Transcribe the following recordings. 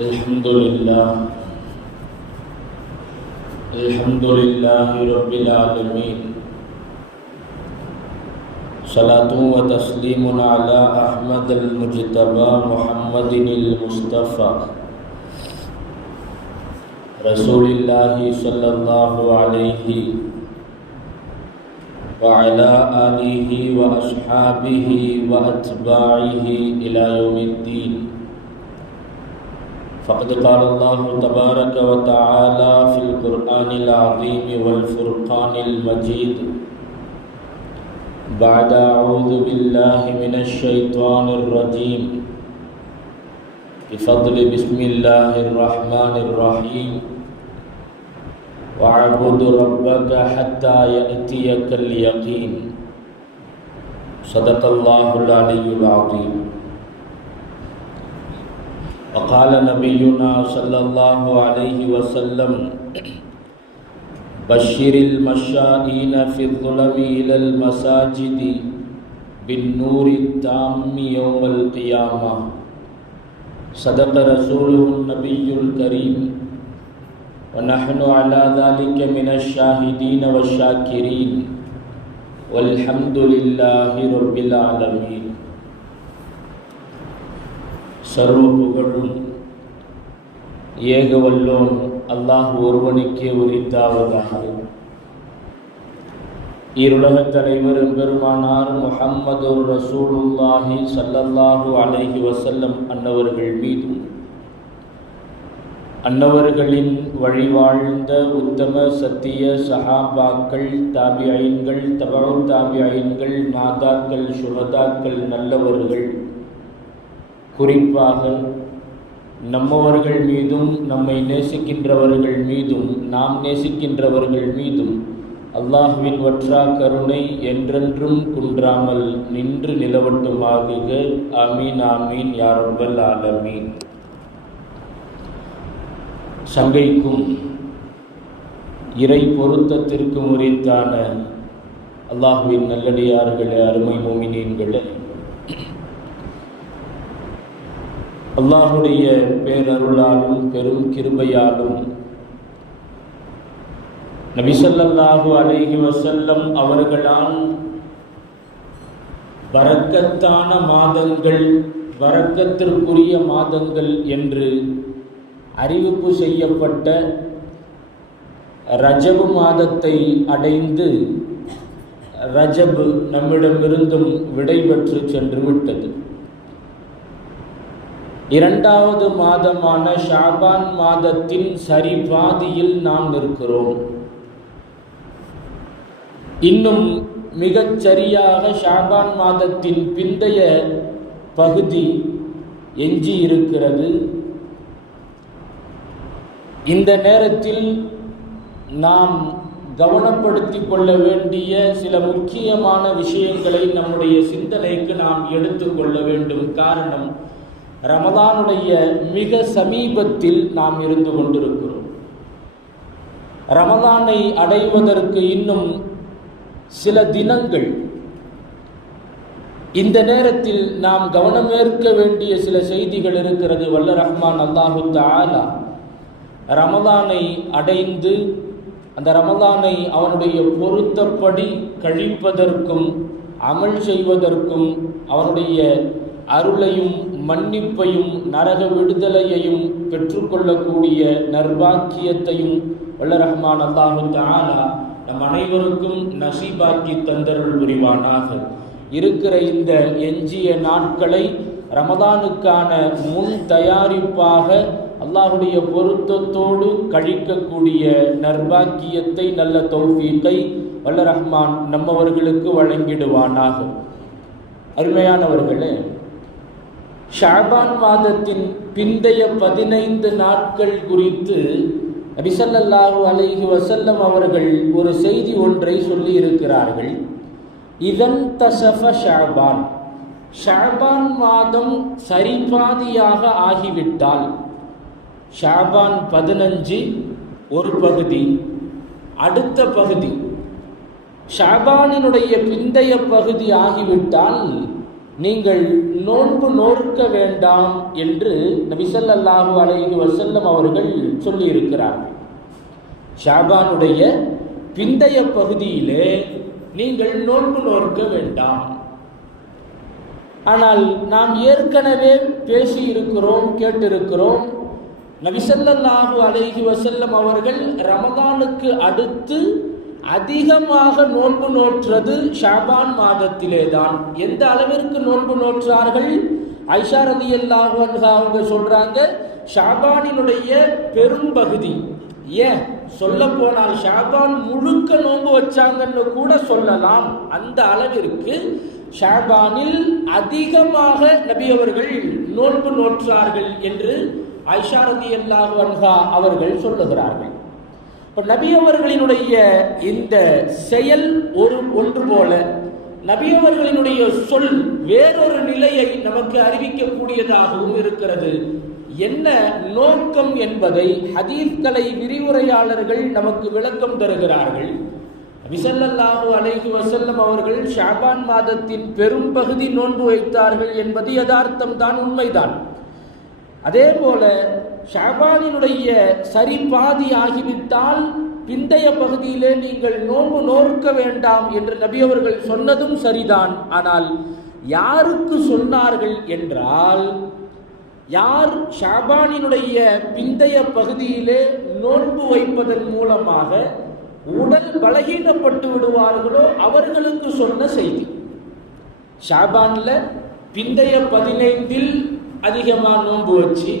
الحمد لله. الحمد لله رب العالمين. صلاة وتسليم على أحمد المجتبى محمد المصطفى. رسول الله صلى الله عليه وعلى آله وأصحابه وأتباعه إلى يوم الدين. فقد قال الله تبارك وتعالى في القرآن العظيم والفرقان المجيد. بعد أعوذ بالله من الشيطان الرجيم. بفضل بسم الله الرحمن الرحيم. واعبد ربك حتى يأتيك اليقين. صدق الله العلي العظيم. وقال نبينا صلى الله عليه وسلم، بشر المشائين في الظلم إلى المساجد بالنور التام يوم القيامة. صدق رسوله النبي الكريم. ونحن على ذلك من الشاهدين والشاكرين والحمد لله رب العالمين சர்வ புகழும் ஏகவல்லோன் அல்லாஹ் ஒருவனுக்கே உரித்தாவதாக இருலகத் தலைவர் பெருமானார் முஹம்மது ரசூலுல்லாஹி சல்லல்லாஹு அலைஹி வசல்லம் அன்னவர்கள் மீதும் அன்னவர்களின் வழிவாழ்ந்த உத்தம சத்திய சஹாபாக்கள் தாபியன்கள் தபு தாபியன்கள் மாதாக்கள் சுகதாக்கள் நல்லவர்கள். குறிப்பாக நம்மவர்கள் மீதும் நம்மை நேசிக்கின்றவர்கள் மீதும் நாம் நேசிக்கின்றவர்கள் மீதும் அல்லாஹுவின் வற்றா கருணை என்றென்றும் குன்றாமல் நின்று நிலவட்டுமாகுக. அமீன் ஆமீன் யாரொன்பல் ஆலமீன். சங்கைக்கும் இறை பொருத்தத்திற்கும் உரித்தான அல்லாஹுவின் நல்லடியார்களே அருமை மோமினீன்களே. அல்லாஹுடைய பேரருளாலும் பெரும் கிருபையாலும் நபிசல்லாஹு அலைஹி வசல்லம் அவர்களால் வரக்கத்தான மாதங்கள் வரக்கத்திற்குரிய மாதங்கள் என்று அறிவிப்பு செய்யப்பட்ட ரஜபு மாதத்தை அடைந்து ரஜபு நம்மிடமிருந்தும் விடைபெற்று சென்று விட்டது இரண்டாவது மாதமான ஷாபான் மாதத்தின் சரிபாதியில் நாம் நிற்கிறோம் இன்னும் மிகச் சரியாக ஷாபான் மாதத்தின் பிந்தைய பகுதி எஞ்சி இருக்கிறது இந்த நேரத்தில் நாம் கவனப்படுத்தி கொள்ள வேண்டிய சில முக்கியமான விஷயங்களை நம்முடைய சிந்தனைக்கு நாம் எடுத்துக்கொள்ள வேண்டும். காரணம் ரமதானுடைய மிக சமீபத்தில் நாம் இருந்து கொண்டிருக்கிறோம். ரமதானை அடைவதற்கு இன்னும் சில தினங்கள். இந்த நேரத்தில் நாம் கவனமேற்க வேண்டிய சில செய்திகள் இருக்கிறது. வல்ல ரஹ்மான் அல்லாஹு தாலா ரமதானை அடைந்து அந்த ரமதானை அவனுடைய பொருத்தப்படி கழிப்பதற்கும் அமல் செய்வதற்கும் அவனுடைய அருளையும் மன்னிப்பையும் நரக விடுதலையையும் பெற்றுக்கொள்ளக்கூடிய நர்பாக்கியத்தையும் வல்ல ரஹ்மான் அல்லாஹு தாலா நம் அனைவருக்கும் நசீபாக்கி தந்தருள் புரிவானாக. இருக்கிற இந்த எஞ்சிய நாட்களை ரமதானுக்கான முன் தயாரிப்பாக அல்லாஹுடைய பொருத்தத்தோடு கழிக்கக்கூடிய நர்பாக்கியத்தை நல்ல தௌஃபீக்கை வல்ல ரஹ்மான் நம்மவர்களுக்கு வழங்கிடுவானாக. அருமையானவர்களே ஷாபான் மாதத்தின் பிந்தைய பதினைந்து நாட்கள் குறித்து நபிசல்லாஹு அலைஹி வசல்லம் அவர்கள் ஒரு செய்தி ஒன்றை சொல்லி இருக்கிறார்கள் இதன் தசஃப ஷாபான். ஷாபான் மாதம் சரிபாதியாக ஆகிவிட்டால் ஷாபான் பதினஞ்சு ஒரு பகுதி. அடுத்த பகுதி. ஷாபானினுடைய பிந்தைய பகுதி ஆகிவிட்டால் நீங்கள் நோன்பு நோற்க வேண்டாம் என்று நபிசல்லாஹு அலைஹி வசல்லம் அவர்கள் சொல்லியிருக்கிறார்கள். ஷாபானுடைய பிந்தைய பகுதியிலே நீங்கள் நோன்பு நோற்க வேண்டாம். ஆனால் நாம் ஏற்கனவே பேசியிருக்கிறோம் கேட்டிருக்கிறோம் நபிசல்லாஹு அலைஹி வசல்லம் அவர்கள் ரமதானுக்கு அடுத்து அதிகமாக நோன்பு நோற்றது ஷாபான் மாதத்திலே தான் எந்த அளவிற்கு நோன்பு நோற்றார்கள்? ஐஷா ரதி அல்லாஹு அவங்க சொல்றாங்க ஷாபானினுடைய பெரும்பகுதி ஏன்? சொல்ல போனால் ஷாபான் முழுக்க நோன்பு வச்சாங்கன்னு கூட சொல்லலாம். அந்த அளவிற்கு ஷாபானில் அதிகமாக நபி அவர்கள் நோன்பு நோற்றார்கள் என்று ஐஷாரதி அல்லாஹா அவர்கள் சொல்லுகிறார்கள். இப்போ நபி அவர்களினுடைய இந்த செயல் ஒரு ஒன்று போல நபி அவர்களினுடைய சொல் வேறொரு நிலையை நமக்கு அறிவிக்கக்கூடியதாகவும் இருக்கிறது. என்ன நோக்கம் என்பதை ஹதீஸ்களை விரிவுரையாளர்கள் நமக்கு விளக்கம் தருகிறார்கள். விசல்லல்லாஹு அலைஹி வசல்லம் அவர்கள் ஷாபான் மாதத்தின் பெரும் பகுதி நோன்பு வைத்தார்கள் என்பது யதார்த்தம் தான் உண்மைதான். அதே போல ஷாபானினுடைய சரி பாதி ஆகிவிட்டால் பிந்தைய பகுதியிலே நீங்கள் நோன்பு நோர்க்க வேண்டாம் என்று நபி அவர்கள் சொன்னதும் சரிதான். ஆனால் யாருக்கு சொன்னார்கள் என்றால் யார் ஷாபானினுடைய பிந்தைய பகுதியிலே நோன்பு வைப்பதன் மூலமாக உடல் பலகீனப்பட்டு விடுவார்களோ அவர்களுக்கு சொன்ன செய்தி. ஷாபான்ல பிந்தைய பதினைந்தில் அதிகமாக நோன்பு வச்சு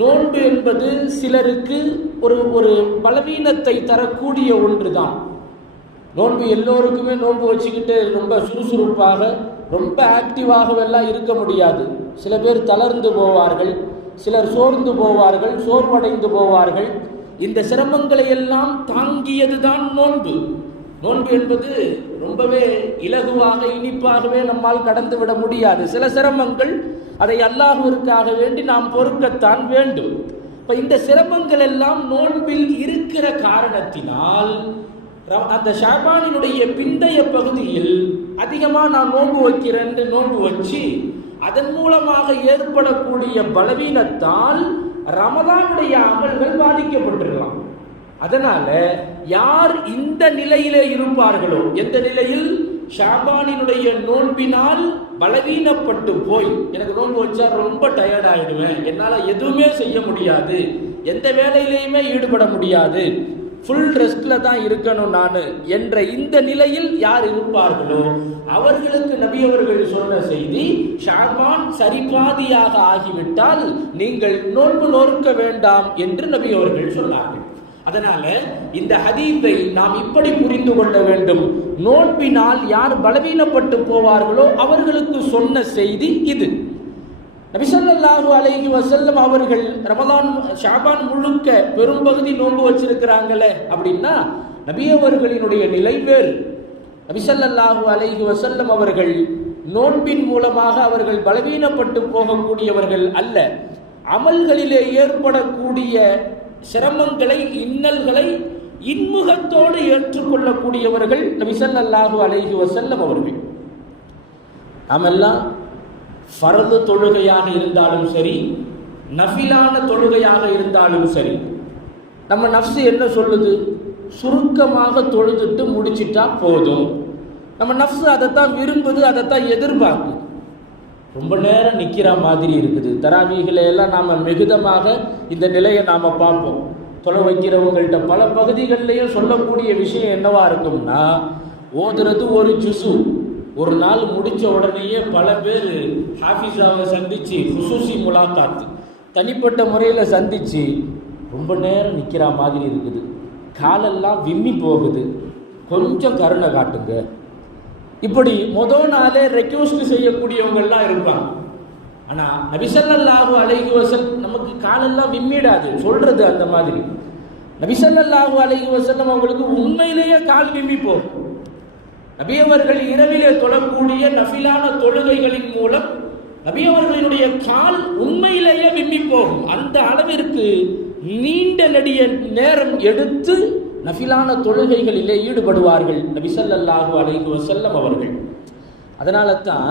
நோன்பு என்பது சிலருக்கு ஒரு ஒரு பலவீனத்தை தரக்கூடிய ஒன்று தான் நோன்பு எல்லோருக்குமே நோன்பு வச்சுக்கிட்டு ரொம்ப சுறுசுறுப்பாக ரொம்ப ஆக்டிவாகவெல்லாம் இருக்க முடியாது. சில பேர் தளர்ந்து போவார்கள் சிலர் சோர்ந்து போவார்கள் சோர்வடைந்து போவார்கள். இந்த சிரமங்களை எல்லாம் தாங்கியது தான் நோன்பு. நோன்பு என்பது ரொம்பவே இலகுவாக இனிப்பாகவே நம்மால் கடந்து விட முடியாது. சில சிரமங்கள் அதை அல்லாஹுவிற்காக வேண்டி நாம் பொறுக்கத்தான் வேண்டும். இப்ப இந்த சிரமங்கள் எல்லாம் நோன்பில் இருக்கிற காரணத்தினால் அந்த ஷாபானினுடைய பிந்தைய பகுதியில் அதிகமாக நான் நோன்பு வைக்கிறேன் நோன்பு வச்சு அதன் மூலமாக ஏற்படக்கூடிய பலவீனத்தால் ரமதானுடைய அமல்கள் பாதிக்கப்பட்டிருக்கலாம். அதனால யார் இந்த நிலையிலே இருப்பார்களோ எந்த நிலையில்? ஷாபானினுடைய நோன்பினால் பலவீனப்பட்டு போய் எனக்கு நோன்பு வச்சா ரொம்ப டயர்ட் ஆயிடுவேன். என்னால் எதுவுமே செய்ய முடியாது. எந்த வேலையிலையுமே ஈடுபட முடியாது. ஃபுல் ரெஸ்டில் தான் இருக்கணும் நான் என்ற இந்த நிலையில் யார் இருப்பார்களோ அவர்களுக்கு நபி அவர்கள் சொன்ன செய்தி ஷாபான் சரிபாதியாக ஆகிவிட்டால் நீங்கள் நோன்பு நோர்க்க வேண்டாம் என்று நபி அவர்கள் சொன்னார்கள். அதனால இந்த ஹதீத்தை நாம் இப்படி புரிந்து கொள்ள வேண்டும். நோன்பினால் யார் பலவீனப்பட்டு போவார்களோ அவர்களுக்கு சொன்ன செய்தி இது. நபிசல்லாஹு அலைஹி வசல்லம் அவர்கள் ரமதான் ஷாபான் முழுக்க பெரும்பகுதி நோன்பு வச்சிருக்கிறாங்களே அப்படின்னா நபி அவர்களினுடைய நிலை வேறு. நபிசல்லாஹு அலைஹி வசல்லம் அவர்கள் நோன்பின் மூலமாக அவர்கள் பலவீனப்பட்டு போகக்கூடியவர்கள் அல்ல. அமல்களிலே ஏற்படக்கூடிய சிரமங்களை இன்னல்களை இன்முகத்தோடு ஏற்றுக்கொள்ளக்கூடியவர்கள் நபிசல்லாஹு அலைஹி வசல்லம் அவர்கள். நாமெல்லாம் ஃபரது தொழுகையாக இருந்தாலும் சரி நஃபிலான தொழுகையாக இருந்தாலும் சரி நம்ம நஃப்ஸு என்ன சொல்லுது? சுருக்கமாக தொழுதுட்டு முடிச்சிட்டா போதும். நம்ம நஃப்ஸு அதைத்தான் விரும்புது அதைத்தான் எதிர்பார்க்குது. ரொம்ப நேரம் நிற்கிற மாதிரி இருக்குது. தராவிகளை எல்லாம் நாம் மிகுதமாக இந்த நிலையை நாம் பார்ப்போம். தொலை வைக்கிறவங்கள்ட்ட பல பகுதிகளிலையும் சொல்லக்கூடிய விஷயம் என்னவா இருக்கும்னா ஓதுறது ஒரு ஜுசு. ஒரு நாள் முடிச்ச உடனேயே பல பேர் ஹாஃபிஸாவை சந்திச்சு ஹுசூசி முலாக்காத்து. தனிப்பட்ட முறையில் சந்திச்சு ரொம்ப நேரம் நிற்கிற மாதிரி இருக்குது. காலெல்லாம் விம்மி போகுது. கொஞ்சம் கருணை காட்டுங்க. இப்படி மொதல் நாளே ரெக்வஸ்ட் செய்யக்கூடியவங்கெல்லாம் இருப்பாங்க. ஆனால் நபிசல்லாஹு அலைஹி வசல் நமக்கு காலெல்லாம் விம்மிடாது சொல்றது அந்த மாதிரி. நபிசல்லாஹு அலைஹி வசல்லம் அவங்களுக்கு உண்மையிலேயே கால் விம்மி போகும். நபியவர்கள் இரவிலே தொழக்கூடிய நஃபிலான தொழுகைகளின் மூலம் நபியவர்களினுடைய கால் உண்மையிலேயே விம்மி போகும். அந்த அளவிற்கு நீண்ட நெடிய நேரம் எடுத்து நஃபிலான தொழுகைகளிலே ஈடுபடுவார்கள். நபிசல்லாஹு அலைஹு வசல்லம் அவர்கள். அதனால தான்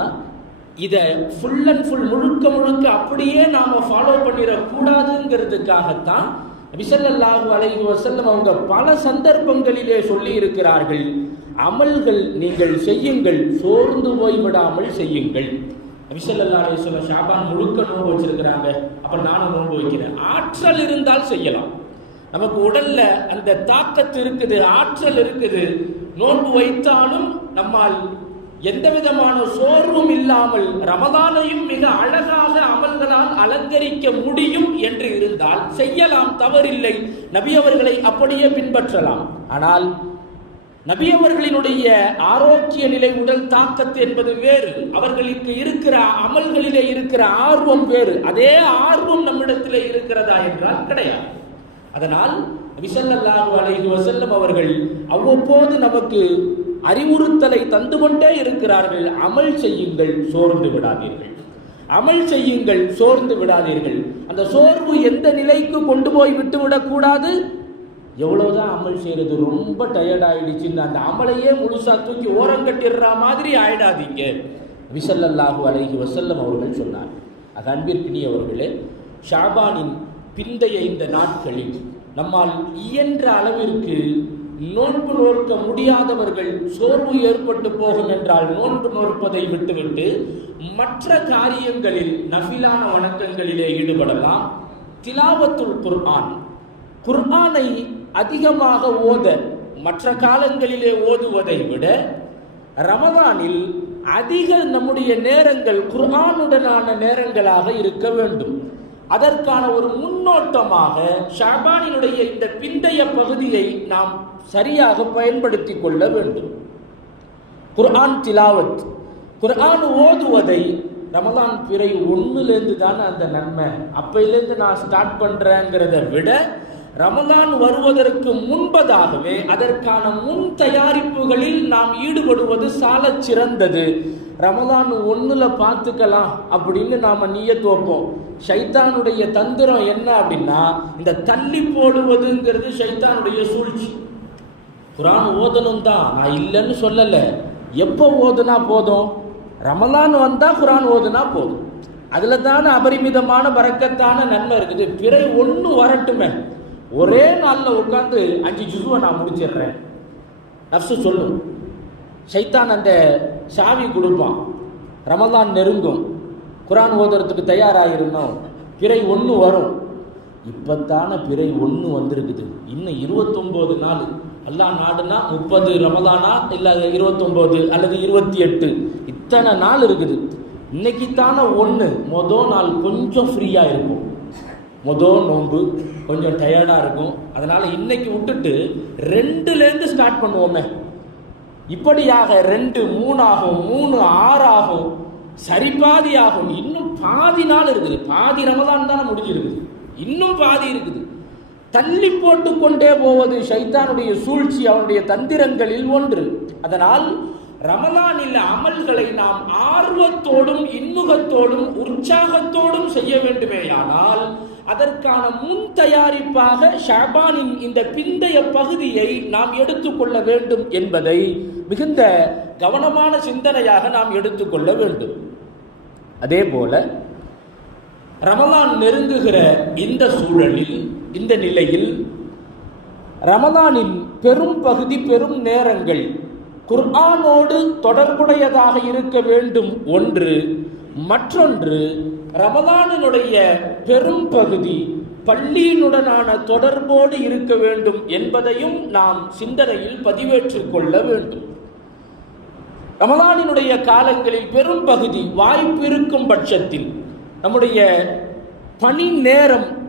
இதை ஃபுல் அண்ட் ஃபுல் முழுக்க முழுக்க அப்படியே நாம் ஃபாலோ பண்ணிடக்கூடாதுங்கிறதுக்காகத்தான் நபிசல்லாஹு அலைஹி வசல்லம் அவங்க பல சந்தர்ப்பங்களிலே சொல்லி இருக்கிறார்கள் அமல்கள் நீங்கள் செய்யுங்கள் சோர்ந்து போய்விடாமல் செய்யுங்கள். நபிசல்லா அலைஹி வஸல்லம் ஷாபான் முழுக்க நோன்பு வச்சிருக்கிறாங்க. அப்புறம் நானும் நோன்பு வைக்கிறேன். ஆற்றல் இருந்தால் செய்யலாம். நமக்கு உடல்ல அந்த தாக்கத்து இருக்குது ஆற்றல் இருக்குது. நோன்பு வைத்தாலும் நம்மால் எந்த விதமான சோர்வும் இல்லாமல் ரமதானையும் மிக அழகாக அமல்களால் அலங்கரிக்க முடியும் என்று இருந்தால் செய்யலாம் தவறில்லை. நபி அவர்களை அப்படியே பின்பற்றலாம். ஆனால் நபி அவர்களினுடைய ஆரோக்கிய நிலை உடல் தாக்கத்து என்பது வேறு. அவர்களுக்கு இருக்கிற அமல்களிலே இருக்கிற ஆர்வம் வேறு. அதே ஆர்வம் நம்மிடத்திலே இருக்கிறதா என்றால் கிடையாது. அதனால் விசல்லல்லாஹு அலைஹி வசல்லம் அவர்கள் அவ்வப்போது நமக்கு அறிவுறுத்தலை தந்து கொண்டே இருக்கிறார்கள். அமல் செய்யுங்கள் சோர்ந்து விடாதீர்கள். அமல் செய்யுங்கள் சோர்ந்து விடாதீர்கள். அந்த சோர்வு எந்த நிலைக்கு கொண்டு போய் விட்டு விடக்கூடாது? எவ்வளவுதான் அமல் செய்யறது ரொம்ப டயர்ட் ஆயிடுச்சுன்னு அந்த அமலையே முழுசா தூக்கி ஓரங்கட்டிடுற மாதிரி ஆயிடாதீங்க. விசல்லல்லாஹு அலைஹி வசல்லம் அவர்கள் சொன்னார் அது அன்பிற்கினியவர்களே ஷாபானின் பிந்தைய இந்த நாட்களில் நம்மால் இயன்ற அளவிற்கு நோன்பு நோக்க முடியாதவர்கள் சோர்வு ஏற்பட்டு போகும் என்றால் நோன்பு நோற்பதை விட்டுவிட்டு மற்ற காரியங்களில் நஃபிலான வணக்கங்களிலே ஈடுபடலாம். திலாவத்துல் குர்ஆன். குர்ஆனை அதிகமாக ஓத மற்ற காலங்களிலே ஓதுவதை விட ரமதானில் அதிக நம்முடைய நேரங்கள் குர்ஆனுடனான நேரங்களாக இருக்க வேண்டும். அதற்கான ஒரு முன்னோட்டமாக ஷாபானினுடைய இந்த பிந்தைய பகுதியை நாம் சரியாக பயன்படுத்தி கொள்ள வேண்டும். குர்ஆன் திலாவத். குர்ஆன் ஓதுவதை ரமதான் பிறை ஒன்றுலேருந்து தான் அந்த நன்மை. அப்பையிலேருந்து நான் ஸ்டார்ட் பண்ணுறேங்கிறத விட ரமதான் வருவதற்கு முன்பதாகவே அதற்கான முன் தயாரிப்புகளில் நாம் ஈடுபடுவது சால சிறந்தது. ரமதான் ஒன்றில் பார்த்துக்கலாம் அப்படின்னு நாம் நீயத் வைப்போம் ஷைத்தானுடைய தந்திரம் என்ன அப்படின்னா இந்த தள்ளி போடுவதுங்கிறது ஷைத்தானுடைய சூழ்ச்சி. குரான் ஓதணும் தான். நான் இல்லைன்னு சொல்லலை. எப்போ ஓதுனா போதும்? ரமலான் வந்தால் குரான் ஓதுனா போதும். அதில் தானே அபரிமிதமான பறக்கத்தான நன்மை இருக்குது. பிறை ஒன்று வரட்டுமே. ஒரே நாளில் உட்காந்து அஞ்சு ஜுசுவை நான் முடிச்சிடுறேன். நப்சு சொல்லும் ஷைத்தான் அந்த சாவி கொடுப்பான். ரமதான் நெருங்கும். குரான் ஓதுறதுக்கு தயாராகிருந்தோம் பிறை ஒன்று வரும். இப்போத்தான பிறை ஒன்று வந்திருக்குது. இன்னும் இருபத்தொம்போது நாள். அல்லா நாடுனா முப்பது ரமதானா இல்லை இருபத்தொம்போது அல்லது இருபத்தி எட்டு. இத்தனை நாள் இருக்குது. இன்னைக்குத்தான ஒன்று மொதல் நாள் கொஞ்சம் ஃப்ரீயாக இருக்கும். மொதல் நோன்பு கொஞ்சம் டயர்டாக இருக்கும். அதனால் இன்னைக்கு விட்டுட்டு ரெண்டுலேருந்து ஸ்டார்ட் பண்ணுவோமே. இப்படியாக ரெண்டு மூணாகும் மூணு ஆறாகும் சரி ஆகும் இன்னும் பாதி நாள் இருக்குது. பாதி ரமதான் தானே முடிஞ்சிருக்குது. இன்னும் பாதி இருக்குது. தள்ளி போட்டு கொண்டே போவது ஷைத்தானுடைய சூழ்ச்சி அவனுடைய தந்திரங்களில் ஒன்று. அதனால் ரமலானில் அமல்களை நாம் ஆர்வத்தோடும் இன்முகத்தோடும் உற்சாகத்தோடும் செய்ய வேண்டுமேயானால் அதற்கான முன் தயாரிப்பாக ஷாபானின் இந்த பிந்தைய பகுதியை நாம் எடுத்துக்கொள்ள வேண்டும் என்பதை மிகுந்த கவனமான சிந்தனையாக நாம் எடுத்துக்கொள்ள வேண்டும். அதே போல ரமலான் நெருங்குகிற இந்த சூழலில் இந்த நிலையில் ரமலானின் பெரும் பகுதி பெரும் நேரங்கள் குர்ஆனோடு தொடர்புடையதாக இருக்க வேண்டும். ஒன்று மற்றொன்று ரமதானனுடைய பெரும் பகுதி பள்ளியினுடனான தொடர்போடு இருக்க வேண்டும் என்பதையும் நாம் சிந்தனையில் பதிவேற்றுக் கொள்ள வேண்டும். ரமதானினுடைய காலங்களில் பெரும் பகுதி வாய்ப்பு இருக்கும் பட்சத்தில் நம்முடைய பணி நேரம்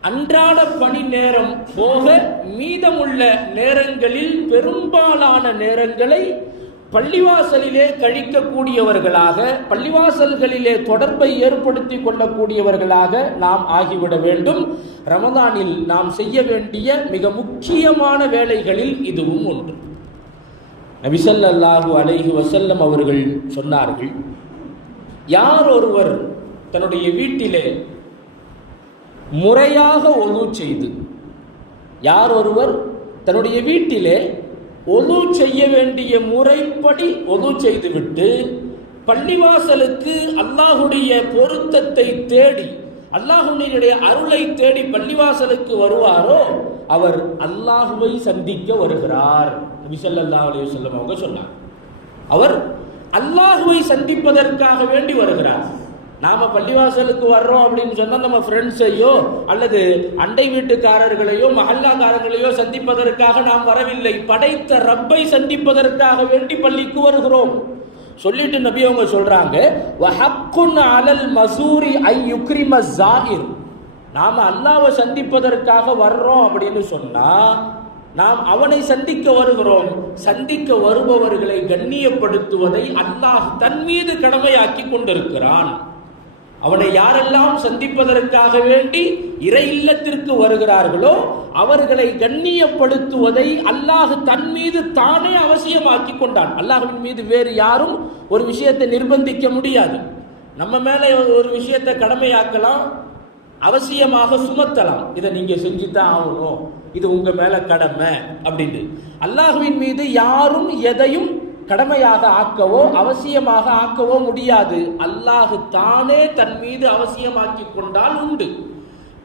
அன்றாட பணி நேரம் போக மீதமுள்ள நேரங்களில் பெரும்பாலான நேரங்களை பள்ளிவாசலிலே கழிக்கக்கூடியவர்களாக பள்ளிவாசல்களிலே தொடர்பை ஏற்படுத்தி கொள்ளக்கூடியவர்களாக நாம் ஆகிவிட வேண்டும். ரமதானில் நாம் செய்ய வேண்டிய மிக முக்கியமான வேலைகளில் இதுவும் ஒன்று. நபிசல்லாஹு அலைஹி வசல்லம் அவர்கள் சொன்னார்கள் யார் ஒருவர் தன்னுடைய வீட்டிலே முறையாக ஒது செய்து யார் ஒருவர் தன்னுடைய வீட்டிலே ஒது செய்ய வேண்டிய முறைப்படி ஒது செய்துவிட்டு பள்ளிவாசலுக்கு அல்லாஹுடைய பொருத்தத்தை தேடி அல்லாஹுடைய அருளை தேடி பள்ளிவாசலுக்கு வருவாரோ அவர் அல்லாஹுவை சந்திக்க வருகிறார். நபி அலி அலைஹி அவங்க சொன்னார் அவர் அல்லாஹுவை சந்திப்பதற்காக வேண்டி வருகிறார். நாம பள்ளிவாசலுக்கு வர்றோம் அப்படின்னு சொன்னா நம்ம ஃப்ரெண்ட்ஸையோ அல்லது அண்டை வீட்டுக்காரர்களையோ மஹல்லாக்காரர்களையோ சந்திப்பதற்காக நாம் வரவில்லை. படைத்த ரப்பை சந்திப்பதற்காக வேண்டி பள்ளிக்கு வருகிறோம். சொல்லிட்டு நபி அவங்க சொல்றாங்க அலல் மசூரி ஐ யுக்ரிம ஜாகிர் நாம அல்லாவை சந்திப்பதற்காக வர்றோம் அப்படின்னு சொன்னா நாம் அவனை சந்திக்க வருகிறோம். சந்திக்க வருபவர்களை கண்ணியப்படுத்துவதை அல்லாஹ் தன் மீது கடமையாக்கி கொண்டிருக்கிறான். அவனை யாரெல்லாம் சந்திப்பதற்காக வேண்டி இறை இல்லத்திற்கு வருகிறார்களோ அவர்களை கண்ணியப்படுத்துவதை அல்லாஹ் தன் மீது தானே அவசியமாக்கி கொண்டான். அல்லாஹின் மீது வேறு யாரும் ஒரு விஷயத்தை நிர்பந்திக்க முடியாது. நம்ம மேலே ஒரு விஷயத்தை கடமையாக்கலாம் அவசியமாக சுமத்தலாம். இதை நீங்க செஞ்சுதான் ஆகணும். இது உங்க மேல கடமை அப்படின்னு அல்லாஹுவின் மீது யாரும் எதையும் கடமையாக ஆக்கவோ அவசியமாக ஆக்கவோ முடியாது. அல்லாஹு தானே தன் மீது அவசியமாக்கி கொண்டால் உண்டு.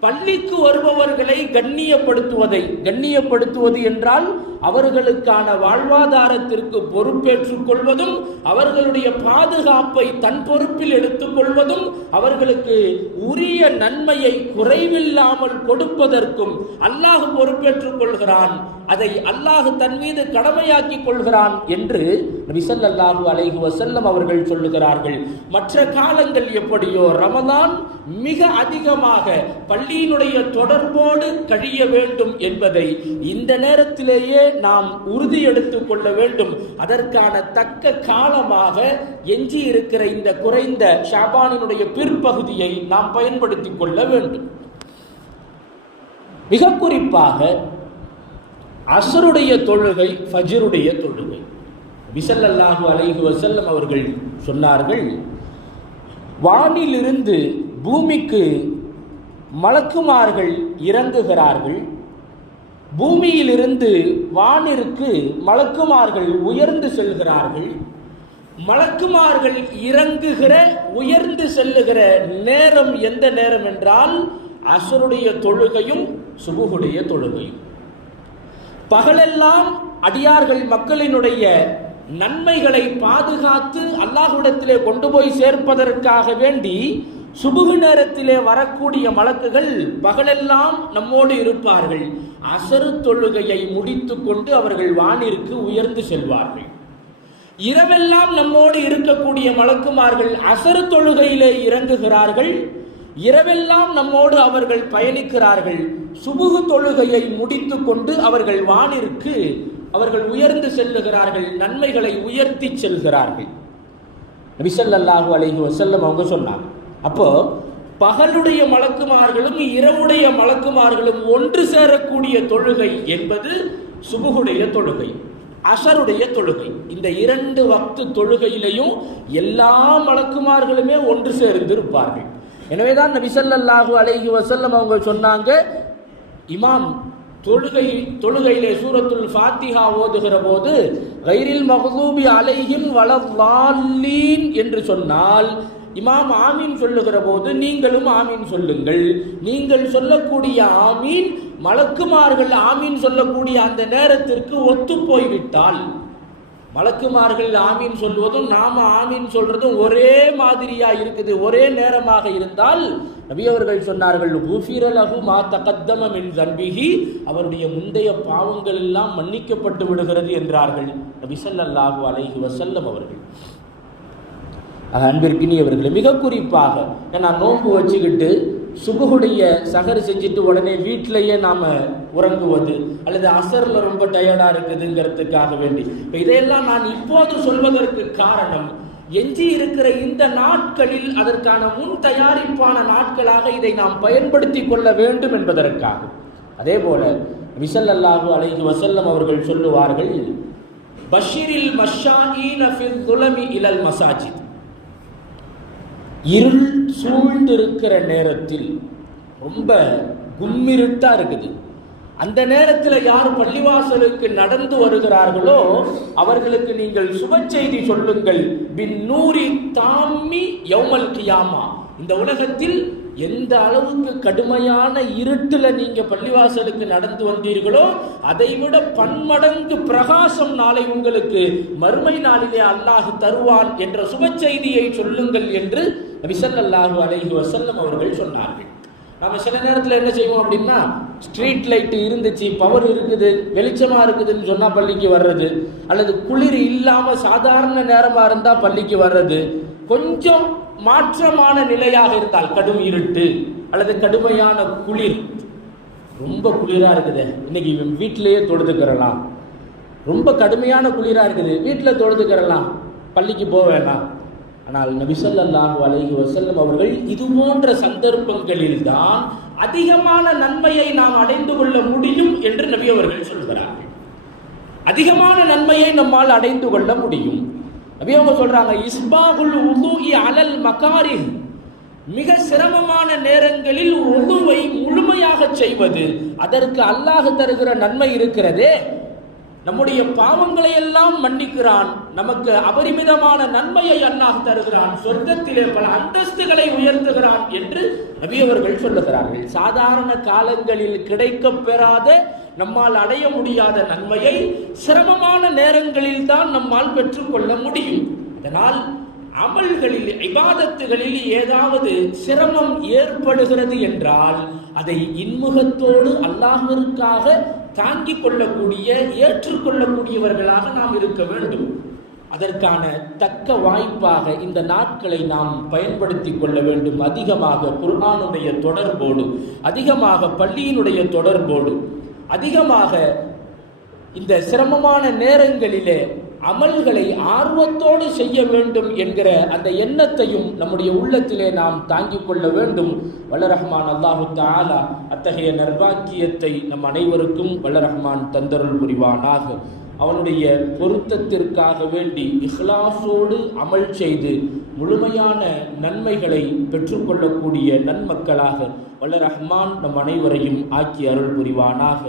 பள்ளிக்கு வருபவர்களை கண்ணியப்படுத்துவதை கண்ணியப்படுத்துவது என்றால் அவர்களுக்கான வாழ்வாதாரத்திற்கு பொறுப்பேற்றுக் கொள்வதும் அவர்களுடைய பாதுகாப்பை தன் பொறுப்பில் எடுத்துக்கொள்வதும் அவர்களுக்கு உரிய நன்மையை குறைவில்லாமல் கொடுப்பதற்கும் அல்லாஹ் பொறுப்பேற்றுக் கொள்கிறான். அதை அல்லாஹ் தன் மீது கடமையாக்கிக் கொள்கிறான் என்று நபிசல்லாஹு ஸல்லல்லாஹு அலைஹி அவர்கள் சொல்லுகிறார்கள் மற்ற காலங்கள் எப்படியோ ரமதான் மிக அதிகமாக பள்ளியினுடைய தொடர்போடு கழிய வேண்டும் என்பதை இந்த நேரத்திலேயே நாம் உறுதி எடுத்துக் கொள்ள வேண்டும். அதற்கான தக்க காலமாக எஞ்சி இருக்கிற இந்த குறைந்த ஷாபானினுடைய பிற்பகுதியை நாம் பயன்படுத்திக் கொள்ள வேண்டும். மிக குறிப்பாக அசருடைய தொழுகை ஃபஜருடைய தொழுகை. விசல்லல்லாஹு அலைஹி வசல்லம் அவர்கள் சொன்னார்கள் வானிலிருந்து பூமிக்கு மலக்குமார்கள் இறங்குகிறார்கள். பூமியிலிருந்து வானிற்கு மலக்குமார்கள் உயர்ந்து செல்கிறார்கள். மலக்குமார்கள் இறங்குகிற உயர்ந்து செல்லுகிற நேரம் எந்த நேரம் என்றால் அசருடைய தொழுகையும் சுபுகுடைய தொழுகையும். பகலெல்லாம் அடியார்கள் மக்களினுடைய நன்மைகளை பாதுகாத்து அல்லாஹுடத்திலே கொண்டு போய் சேர்ப்பதற்காக வேண்டி சுபுகு நேரத்திலே வரக்கூடிய மலக்குகள் பகலெல்லாம் நம்மோடு இருப்பார்கள். அசரு தொழுகையை முடித்து கொண்டு அவர்கள் வானிற்கு உயர்ந்து செல்வார்கள். இரவெல்லாம் நம்மோடு இருக்கக்கூடிய மலக்குமார்கள் அசரு தொழுகையிலே இறங்குகிறார்கள். இரவெல்லாம் நம்மோடு அவர்கள் பயணிக்கிறார்கள். சுபுகு தொழுகையை முடித்து கொண்டு அவர்கள் வானிற்கு அவர்கள் உயர்ந்து செல்லுகிறார்கள் நன்மைகளை உயர்த்தி செல்கிறார்கள். நபிசல்லாஹு அலைஹி வசல்லம் அவங்க சொன்னாங்க. அப்போ பகலுடைய மலக்குமார்களும் இரவுடைய மலக்குமார்களும் ஒன்று சேரக்கூடிய தொழுகை என்பது சுபுகுடைய தொழுகை அசருடைய தொழுகை. இந்த இரண்டு வக்து தொழுகையிலையும் எல்லா மலக்குமார்களுமே ஒன்று சேர்ந்து இருப்பார்கள் எனவேதான் நபிசல்லாஹு அலைஹி வசல்லம் அவங்க சொன்னாங்க இமாம் தொழுகை தொழுகையிலே சூரத்துல் ஃபாத்திஹா ஓதுகிற போது கைரில் மஹ்தூபி அலைஹிம் வளவாலீன் என்று சொன்னால் இமாம் ஆமீன் சொல்லுகிற போது நீங்களும் ஆமீன் சொல்லுங்கள். நீங்கள் சொல்லக்கூடிய ஆமீன் மலக்குமார்கள் ஆமீன் சொல்லக்கூடிய அந்த நேரத்திற்கு ஒத்து போய்விட்டால் மலக்குமார்கள் ஆமீன் சொல்வதும் நாம ஆமீன் சொல்றதும் ஒரே மாதிரியா இருக்குது. ஒரே நேரமாக இருந்தால் நபி அவர்கள் சொன்னார்கள் குஃபிரலஹு மா தகத்தம மின் அவருடைய முந்தைய பாவங்கள் எல்லாம் மன்னிக்கப்பட்டு விடுகிறது என்றார்கள். நபி சல்லாஹு அலைஹி வசல்லம் அவர்கள். அன்பிற்கினி அவர்களை மிக குறிப்பாக ஏன்னா நோன்பு வச்சுக்கிட்டு சுபுகுடைய சகர் செஞ்சுட்டு உடனே வீட்டிலேயே நாம் உறங்குவது அல்லது அசரில் ரொம்ப டயர்டாக இருக்குதுங்கிறதுக்காக வேண்டி. இப்போ இதையெல்லாம் நான் இப்போது சொல்வதற்கு காரணம் எஞ்சி இருக்கிற இந்த நாட்களில் அதற்கான முன் தயாரிப்பான நாட்களாக இதை நாம் பயன்படுத்தி கொள்ள வேண்டும் என்பதற்காக. அதே போல விசல்லல்லாஹு அலைஹி வசல்லம் அவர்கள் சொல்லுவார்கள் பஷீரில் மஷாஹீன் துலமி இலல் மசாஜித். இருள் சூழ்ந்திருக்கிற நேரத்தில் ரொம்ப கும்மிருட்டா இருக்குது. அந்த நேரத்தில் யார் பள்ளிவாசலுக்கு நடந்து வருகிறார்களோ அவர்களுக்கு நீங்கள் சுப செய்தி சொல்லுங்கள். பின் நூரி தாமி யௌமல் கியாமா. இந்த உலகத்தில் எந்த அளவுக்கு கடுமையான இருட்டில் நீங்க பள்ளிவாசலுக்கு நடந்து வந்தீர்களோ அதை விட பன்மடங்கு பிரகாசம் நாளை உங்களுக்கு மறுமை நாளிலே அல்லாஹ் தருவான் என்ற சுப செய்தியை சொல்லுங்கள் என்று நபிசல்லாஹு அலைஹி வசல்லம் அவர்கள் சொன்னார்கள். நம்ம சில நேரத்தில் என்ன செய்வோம் அப்படின்னா ஸ்ட்ரீட் லைட்டு இருந்துச்சு பவர் இருக்குது வெளிச்சமாக இருக்குதுன்னு சொன்னால் பள்ளிக்கு வர்றது அல்லது குளிர் இல்லாமல் சாதாரண நேரமாக இருந்தால் பள்ளிக்கு வர்றது கொஞ்சம் மாற்றமான நிலையாக இருந்தால் கடும் இருட்டு அல்லது கடுமையான குளிர். ரொம்ப குளிராக இருக்குது. இன்னைக்கு இவன் வீட்டிலேயே தொழுதுக்கிறலாம். ரொம்ப கடுமையான குளிராக இருக்குது. வீட்டில் தொழுதுக்கிறலாம். பள்ளிக்கு போக வேணாம். ஆனால் நபிசல்லாஹு அலஹி வசல்லம் அவர்கள் இது போன்ற சந்தர்ப்பங்களில் தான் அதிகமான நன்மையை நாம் அடைந்து கொள்ள முடியும் என்று நபி அவர்கள் சொல்கிறார்கள் அதிகமான நன்மையை நம்மால் அடைந்து கொள்ள முடியும். நபி அவங்க சொல்றாங்க இஸ்பாகுல் உதுஇ அலல் மகாரின் மிக சிரமமான நேரங்களில் உதுவை முழுமையாக செய்வது அதற்கு அல்லாஹ் தருகிற நன்மை இருக்கிறதே. நம்முடைய பாவங்களை எல்லாம் மன்னிக்கிறான். நமக்கு அபரிமிதமான நன்மையை அண்ணாக தருகிறான். சொர்க்கத்திலே பல அந்தஸ்துகளை உயர்த்துகிறான் என்று நபியவர்கள் சொல்லுகிறார்கள். சாதாரண காலங்களில் கிடைக்க பெறாத நம்மால் அடைய முடியாத நன்மையை சிரமமான நேரங்களில் தான் நம்மால் பெற்றுக்கொள்ள முடியும். அதனால் அமல்களில் இபாதத்துகளில் ஏதாவது சிரமம் ஏற்படுகிறது என்றால் அதை இன்முகத்தோடு அல்லாஹிற்காக தாங்கிக் கொள்ளக்கூடிய ஏற்றுக்கொள்ளக்கூடியவர்களாக நாம் இருக்க வேண்டும். அதற்கான தக்க வாய்ப்பாக இந்த நாட்களை நாம் பயன்படுத்தி கொள்ள வேண்டும். அதிகமாக குர்ஆனுடைய தொடர்போடு அதிகமாக பள்ளியினுடைய தொடர்போடு அதிகமாக இந்த சிரமமான நேரங்களிலே அமல்களை ஆர்வத்தோடு செய்ய வேண்டும் என்கிற அந்த எண்ணத்தையும் நம்முடைய உள்ளத்திலே நாம் தாங்கிக் கொள்ள வேண்டும். வல்லரஹ்மான் அல்லாஹு தாலா அத்தகைய நர்பாக்கியத்தை நம் அனைவருக்கும் வல்லரஹ்மான் தந்தருள் புரிவானாக. அவனுடைய பொருத்தத்திற்காக வேண்டி இஹ்லாசோடு அமல் செய்து முழுமையான நன்மைகளை பெற்றுக்கொள்ளக்கூடிய நன்மக்களாக வல்ல ரஹ்மான் நம் அனைவரையும் ஆக்கி அருள் புரிவானாக.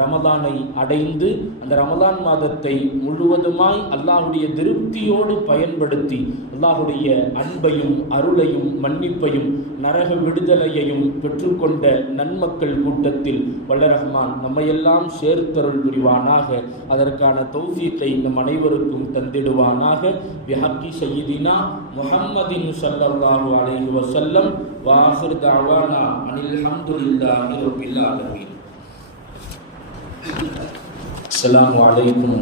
ரமதானை அடைந்து அந்த ரமதான் மாதத்தை முழுவதுமாய் அல்லாஹுடைய திருப்தியோடு பயன்படுத்தி அல்லாஹுடைய அன்பையும் அருளையும் மன்னிப்பையும் நரக விடுதலையையும் பெற்றுக்கொண்ட நன்மக்கள் கூட்டத்தில் வல்லரஹ்மான் நம்மையெல்லாம் சேர்த்தருள் புரிவானாக. அதற்கான தௌஃபீத்தை நம் அனைவருக்கும் தந்திடுவானாக. விஹக்கி சையீதினா முஹம்மதின் ஸல்லல்லாஹு அலைஹி வசல்லம் வாஹிர் தாவானா அனில் ஹம்துலில்லாஹி ரப்பில் ஆலமீன். அஸ்ஸலாமு அலைக்கும்